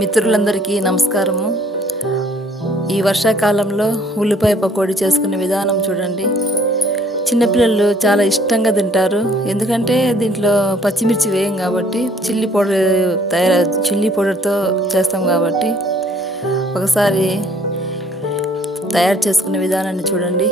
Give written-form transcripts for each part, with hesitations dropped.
మిత్రులందరికీ నమస్కారము। ఈ వర్షాకాలంలో ఉల్లిపాయ పకోడీ చేసుకునే విధానం చూడండి। చిన్నపిల్లలు చాలా ఇష్టంగా తింటారు, ఎందుకంటే దీంట్లో పచ్చిమిర్చి వేయం కాబట్టి చిల్లీ పౌడర్తో చేస్తాం కాబట్టి। ఒకసారి తయారు చేసుకునే విధానాన్ని చూడండి।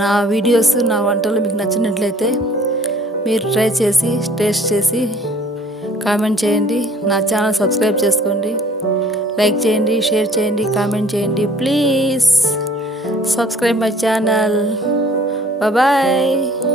నా వీడియోస్ నా వంటలు మీకు నచ్చినట్లయితే మీరు ట్రై చేసి టేస్ట్ చేసి కామెంట్ చేయండి। నా ఛానల్ సబ్స్క్రైబ్ చేసుకోండి, లైక్ చేయండి, షేర్ చేయండి, కామెంట్ చేయండి। Please subscribe my channel. Bye bye.